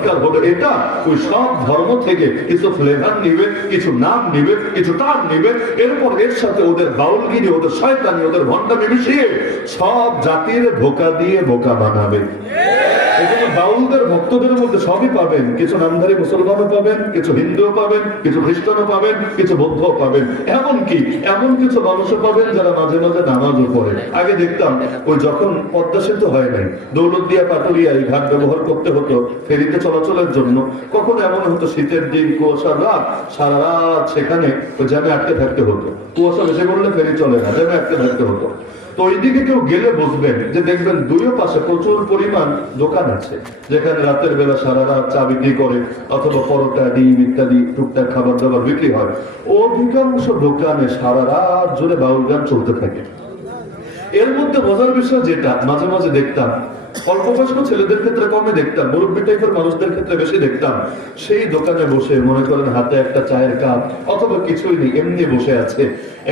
দরকার হলো এটা ওই সব ধর্ম থেকে কিছু ফ্লেভার নিবে, কিছু নাম নিবে, কিছু টান নিবে এরপর এর সাথে ওদের বাউলগিরি ওদের শয়তানি, ওদের ভণ্ডামি মিশিয়ে সব জাতির ধোকা দিয়ে বোকা বানাবে। বাউলদের ভক্তদের মধ্যে সবই পাবেন। কিছু নামধারী মুসলমানও পাবেন, কিছু হিন্দুও পাবেন, কিছু খ্রিস্টানও পাবেন, কিছু বৌদ্ধও পাবেন। এমন কি এমন কিছু মানুষও পাবেন যারা মাঝে মাঝে নামাজও পড়ে। আগে দেখতাম, ওই যখন পদ্মা সেতু হয় নাই দৌলতদিয়া পাটুরিয়া এই ঘাট ব্যবহার করতে হতো ফেরিতে চলাচলের জন্য। কখন এমন হতো, শীতের দিন কুয়াশার রাত, সারা রাত সেখানে ওই জ্যামে আটকে থাকতে হতো। কুয়াশা বেশি করলে ফেরি চলে না, জ্যামে আটকে থাকতে হতো। তো ওইদিকে কেউ গেলে বুঝবেন যে দেখবেন দুইও পাশে প্রচুর পরিমাণ দোকান আছে, যেখানে রাতের বেলা সারা রাত চা বিক্রি করে অথবা পরোটা, ডিম ইত্যাদি, টুকটাক খাবার দাবার বিক্রি হয়। অধিকাংশ দোকানে সারা রাত জুড়ে বাউল গান চলতে থাকে। এর মধ্যে মজার বিষয় যেটা, মাঝে মাঝে দেখতাম অল্প বয়স্ক ছেলেদের ক্ষেত্রে কমে দেখতাম, মুরব্বী টাইপের মানুষদের ক্ষেত্রে বেশি দেখতাম। সেই দোকানে বসে মনে করেন হাতে একটা চায়ের কাপ, অথবা কিছুই নেই, এমনি বসে আছে।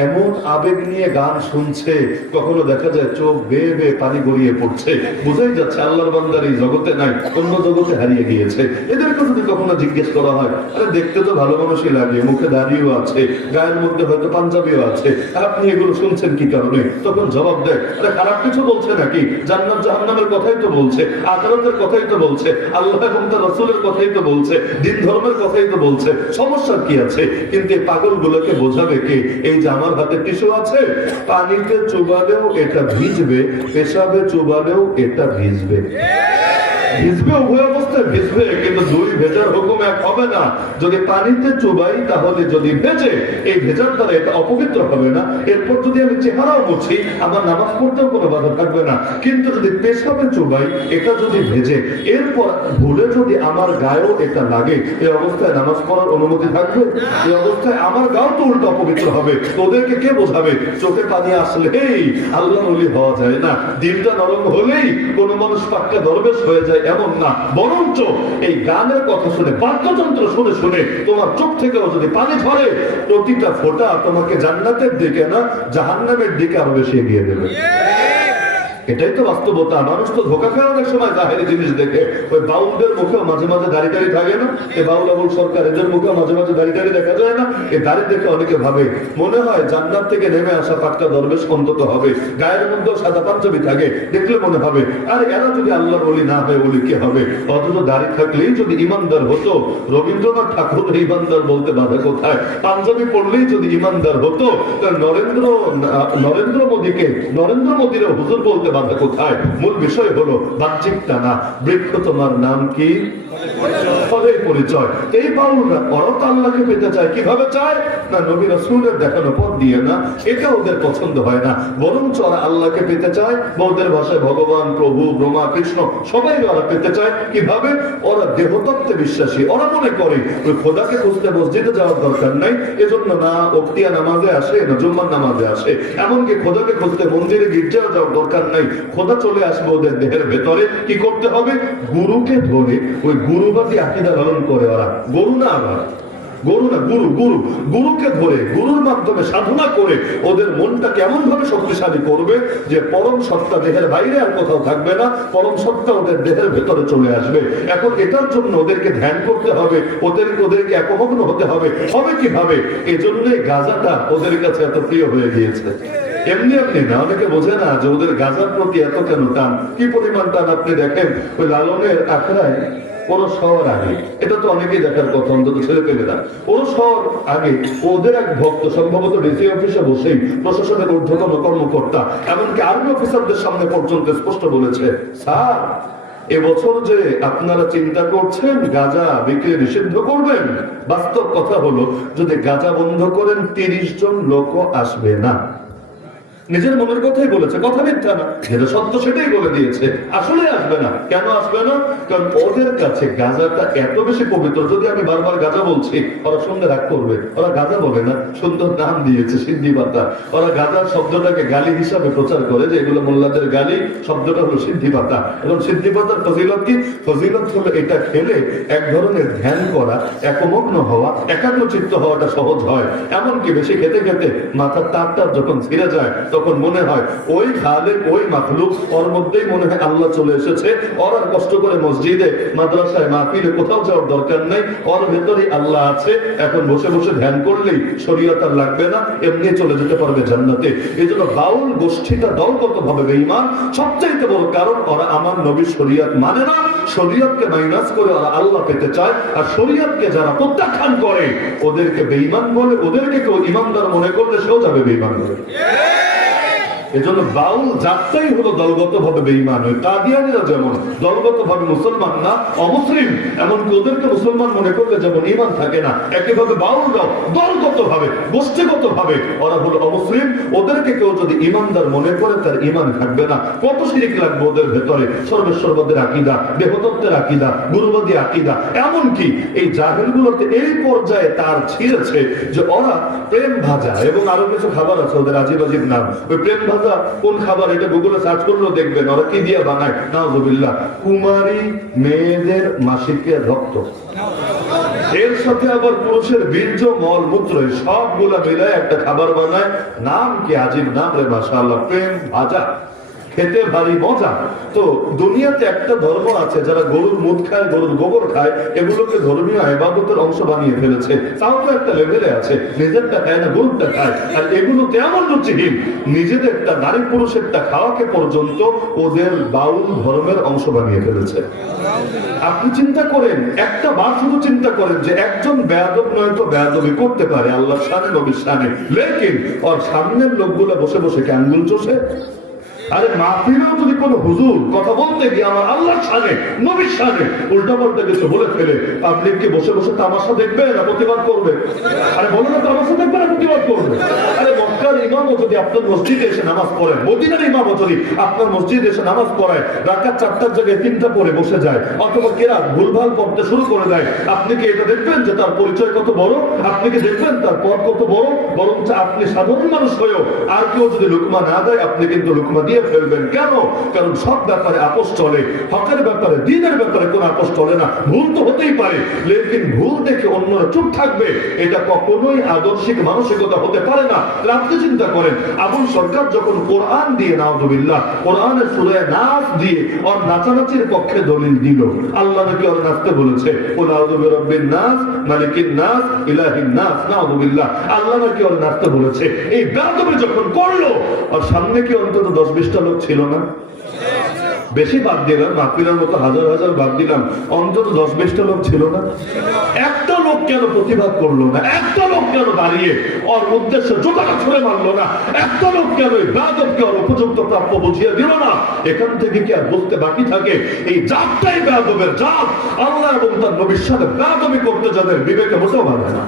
এমন আবেগ নিয়ে গান শুনছে, কখনো দেখা যায় চোখ বেয়ে বেয়ে পানি গড়িয়ে পড়ছে। বোঝাই যাচ্ছে আল্লাহর বান্দার এই জগতে নাই, অন্য জগতে হারিয়ে গিয়েছে। এদেরকে যদি কখনো জিজ্ঞেস করা হয়, আরে, দেখতে তো ভালো মানুষই লাগে, মুখে দাড়িও আছে, গায়ের মধ্যে হয়তো পাঞ্জাবিও আছে আপনি এগুলো শুনছেন কি কারণে? তখন জবাব দেয়, আরে, খারাপ কিছু বলছে নাকি? জান্নাত জাহান্নামের কথাই তো বলছে, আখরাতের কথাই তো বলছে, আল্লাহ এবং তার রসুলের কথাই তো বলছে, দিন ধর্মের কথাই তো বলছে, সমস্যার কি আছে? কিন্তু এই পাগলগুলোকে বোঝাবে কে? এই যে আমার হাতে টিস্যু আছে, পানিতে চুবালেও এটা ভিজবে, পেশাবে চুবালেও এটা ভিজবে। ভিজবে উভয় অবস্থায় ভিজবে কিন্তু দুই ভেজার হুকুম এক হবে না। যদি পানিতে চুবাই, তাহলে যদি ভেজে, এই ভেজার দ্বারা এটা অপবিত্র হবে না। এরপর যদি আমি চেহারাও মুছি, আমার নামাজ পড়তেও কোনো বাধা থাকবে না। কিন্তু যদি পেশাবে চুবাই, এটা যদি ভেজে, এরপর ভুলে যদি আমার গায়েও এটা লাগে, এই অবস্থায় নামাজ পড়ার অনুমতি থাকবে? এই অবস্থায় আমার গাও তো উল্টো অপবিত্র হবে। তোদেরকে কে বোঝাবে? চোখে পানি আসলেই আল্লাহ নলি হওয়া যায় না। দিনটা নরম হলেই কোনো মানুষ পাক্কা দরবেশ হয়ে যায় এমন না। বরঞ্চ এই গানের কথা শুনে বাদ্যযন্ত্র শুনে শুনে তোমার চোখ থেকে যদি পানি ঝরে প্রতিটা ফোটা তোমাকে জান্নাতের দিকে না, জাহান্নামের দিকে আরও বেশি এগিয়ে দেবে। এটাই তো বাস্তবতা। মানুষ তো ধোকা খায় অনেক সময় জাহেরি জিনিস দেখে। ওই বাউলদের মুখেও মাঝে মাঝে দাড়ি দাড়ি থাকে না। এই বাউল আবুল সরকার এদের মুখেও মাঝে মাঝে দাড়ি দাড়ি দেখা যায় না। এই দাড়ি দেখে অনেকে ভাবে। মনে হয় জান্নাত থেকে নেমে আসা পাক্কা দরবেশ অন্তত হবে। গায়ের মধ্যেও সাদা পাঞ্জাবি থাকে। দেখলে মনে হবে, আর এরা যদি আল্লাহ বলি না হয় বলি কি হবে? অথচ দাড়ি থাকলেই যদি ইমানদার হতো, রবীন্দ্রনাথ ঠাকুর ইমানদার বলতে বাধা কোথায়? পাঞ্জাবি পড়লেই যদি ইমানদার হতো নরেন্দ্র নরেন্দ্র মোদীকে, নরেন্দ্র মোদীর হুজুর বলতে বাধা কোথায়? মূল বিষয় হলো বাহ্যিকটা না বৃক্ষ তোমার নাম কি? ফলে পরিচয়। এই বাউলরা ওরাও তো আল্লাহকে পেতে চায়, কীভাবে চায়? না দেখানো পথ দিয়ে না, এটা ওদের পছন্দ হয় না। আল্লাহকে পেতে চায় ভাষায় ভগবান, প্রভু, ব্রহ্মা, কৃষ্ণ সবাই ওরা পেতে চায়। কীভাবে? ওরা দেহতত্ত্বে বিশ্বাসী, ওরা মনে করে ওই খোদাকে খুঁজতে মসজিদে যাওয়ার দরকার নাই, এজন্য না অক্তিয়া নামাজে আসে, না জুম্মার নামাজে আসে। এমনকি খোদাকে খুঁজতে মন্দিরে গির্জাও যাওয়ার দরকার নাই। খোদা চলে আসবে ওদের দেহের ভেতরে, কি করতে হবে? গুরুকে ধরে, ওই গুরুবাদী আকিদা লালন করে ওরা। গরু না আবার গরু না, গুরু গুরু। গুরুকে ধরে, গুরুর মাধ্যমে সাধনা করে ওদের মনটা কেমন ভাবে শক্তিশালী করবে যে পরম সত্তা দেহের বাইরে আর কোথাও থাকবে না, পরম সত্তা ওদের দেহের ভেতরে চলে আসবে। এখন এটার জন্য ওদেরকে ধ্যান করতে হবে, ওদের, ওদেরকে একমগ্ন হতে হবে। হবে কীভাবে? এজন্যই গাজাটা ওদের কাছে এত প্রিয় হয়ে গিয়েছে। এমনি এমনি না, অনেকে বোঝে না যে ওদের গাজার প্রতি এত কেন টান? কি পরিমাণ টান আপনি দেখেন? ওই লালনের আখড়ায় কোন শহর আগে, এটা তো অনেকেই দেখার কথা, অন্তত ছেলে পেলেরা। কোন শহর আগে ওদের এক ভক্ত, সম্ভবত ডিসি অফিসে বসেই প্রশাসনের ঊর্ধ্বতন কর্মকর্তা, এমনকি আর্মি অফিসারদের সামনে পর্যন্ত স্পষ্ট বলেছে, স্যার, এবছর যে আপনারা চিন্তা করছেন, গাজা বিক্রি নিষিদ্ধ করবেন, বাস্তব কথা হলো, যদি গাজা বন্ধ করেন, তিরিশ জন লোক আসবে না। নিজের মনের কথাই বলেছে, কথা মিথ্যা না। যেটা সত্য সেটাই বলে দিয়েছে। আসলে আসবে না। কেন আসবে না? কারণ ওদের কাছে গাজাটা এত বেশি পবিত্র, যদি আমি বারবার গাজা বলছি, ওরা শুনলে রাগ করবে। ওরা গাজা বলে না, সুন্দর নাম দিয়েছে সিদ্ধি পাতা ওরা গাজার শব্দটাকে গালি হিসাবে প্রচার করে যে এগুলো মোল্লাদের গালি, শব্দটা হলো সিদ্ধি পাতা এবং সিদ্ধি পাতার ফজিলত কি? ফজিলত হলো এটা খেলে এক ধরনের ধ্যান করা, একমগ্ন হওয়া, একাগ্রচিত্ত হওয়াটা সহজ হয়। এমনকি বেশি খেতে খেতে মাথার তারটা যখন ছিঁড়ে যায় মনে হয় ওই খালেক, ওই মাখলুক, ওর মধ্যেই মনে হয় আল্লাহ চলে এসেছে। ওর আর কষ্ট করে মসজিদে, মাদ্রাসায় মাহফিলে কোথাও যাওয়ার দরকার নাই। ওর ভেতরেই আল্লাহ আছে। এখন বসে বসে ধ্যান করলেই শরীয়ত আর লাগবে না। এমনি চলে যেতে পারবে জান্নাতে। এই জন্য বাউল গোষ্ঠীটা দলগত ভাবে বেঈমান। সবচাইতে বড় কারণ, ওরা আমার নবীর শরীয়ত মানে না। শরীয়তকে মাইনাস করে ওরা আল্লাহ পেতে চায়। আর শরীয়তকে যারা প্রত্যাখ্যান করে, ওদেরকে বেঈমান বলে, ওদেরকে কেউ ইমানদার মনে করলে সেও যাবে বেঈমান বলে এজন্য বাউল জাতটাই হলো দলগত ভাবে বেইমান ওই কাদিয়ানিরা যেমন দলগত ভাবে মুসলমান না, অমুসলিম, এমনকি ওদেরকে মুসলমান মনে করলে যেমন ইমান থাকে না, একইভাবে বাউলরাও গোষ্ঠীগত ভাবে ওরা হলো অমুসলিম, ওদেরকে কেউ যদি ইমানদার মনে করে তার ইমান থাকবে না। কত শিরিক লাগবে ওদের ভেতরে? সর্বেশ্বরবাদের আকিদা, দেহতত্ত্বের আকিদা, গুরুবাদী আকিদা। এমনকি এই জাহেল গুলোতে এই পর্যায়ে তার ছিঁড়েছে যে ওরা প্রেম ভাজা, এবং আরও কিছু খাবার আছে, ওদের আজিব আজিব নাম। ওই প্রেম ভাজা কোন খাবার এটা গুগলে সার্চ করলেও দেখবেন ওরা কি দিয়ে বানায়। নাউজুবিল্লাহ। কুমারী মেয়েদের মাসিকের রক্ত। এর সাথে আবার পুরুষের বীর্য, মল, মূত্র সবগুলা মিলে একটা খাবার বানায়। নাম কি? আজিব নাম রে, মাশাআল্লাহ। প্রেম ভাজা। খেতে ভারী মজা। তো দুনিয়াতে একটা ধর্ম আছে, যারা গরুর মুদ খায়, গরুর গোবর খায়, এগুলোকে ধর্মীয় আইবাদতের অংশ বানিয়ে ফেলেছে। তাও তো একটা লেভেলে আছে, নিজেরটা খায় না, গরুরটা খায়। আর এগুলো তেমন রুচিহীন নিজেদেরটা, নারী পুরুষেরটা খাওয়াকে পর্যন্ত ওদের বাউল ধর্মের অংশ বানিয়ে ফেলেছে। আপনি চিন্তা করেন, একটা বার শুধু চিন্তা করেন যে একজন বেয়াদব নয়তো বেয়াদবি করতে পারে, আল্লাহর সামনে নবীর সামনে লেকিন, ওর সামনের লোকগুলো বসে বসে কি আঙ্গুল চষে? আরে মাহফিলেও যদি কোন হুজুর কথা বলতে গিয়ে আমার আল্লাহর সামনে, নবীর সামনে উল্টা পাল্টা কিছু বলে ফেলে, আপনি পাবলিককে বসে বসে তামাশা দেখবেন না প্রতিবাদ করবে আরে বলো না তামাশা দেখবে না প্রতিবাদ করবে ইমামও যদি আপনার মসজিদে এসে নামাজ পড়েন মদিনার ইমামও যদি আপনার মসজিদে এসে নামাজ পড়ায় রাকাত চারটার জায়গায় তিনটা পরে বসে যায়, অথবা কেরা ভুলভাল পড়তে শুরু করে দেয়, আপনি কি এটা দেখবেন যে তার পরিচয় কত বড়? আপনি কি দেখবেন তার পদ কত বড়? বরঞ্চ আপনি সাধারণ মানুষ হয়েও আর কেউ যদি লুকমা না দেয়, আপনি কিন্তু লুকমা দিয়ে ফেলবেন। কেন? কারণ সব ব্যাপারে আপোষ চলে, হকের ব্যাপারে, দিনের ব্যাপারে কোনো আপোষ চলে না। ভুল তো হতেই পারে, লেকিন ভুল দেখে অন্যরা চুপ থাকবে, এটা কখনোই আদর্শিক মানসিকতা হতে পারে না। আপনি চিন্তা করেন, আবুল সরকার যখন কোরআন দিয়ে নাউদুবিল্লাহ কোরআনের সুরায় নাচ দিয়ে ওর নাচানাচির পক্ষে দলিল দিল, আল্লাহ নাকি ওর নাচতে বলেছে, ও নাউদুবি রব্বিন নাস, মালিকিন নাস, ইলাহিন নাস নাউদুবিল্লাহ আল্লাহ নাকি ওর নাচতে বলেছে। এই বেদবে যখন করল আর সামনে কি অন্তত দশ বিশটা লোক ছিল না? বেশি বাদ দিলাম, মাহফিলের মতো হাজার হাজার বাদ দিলাম, অন্তত দশ বিশটা লোক ছিল না? একটা কেন প্রতিবাদ করল না? একটা লোক কেন দাঁড়িয়ে ওর উদ্দেশ্যে জোতাটা ছুড়ে মারলো না? একটা লোক কেন বেদবকে ওর উপযুক্ত প্রাপ্য বুঝিয়ে দিল না? এখান থেকে কি আর বুঝতে বাকি থাকে? এই জাতটাই বেদবের জাত। আল্লাহ এবং তার নবীর সাথে বেদবি করতে যাদের বিবেকে বসেও পারবে না।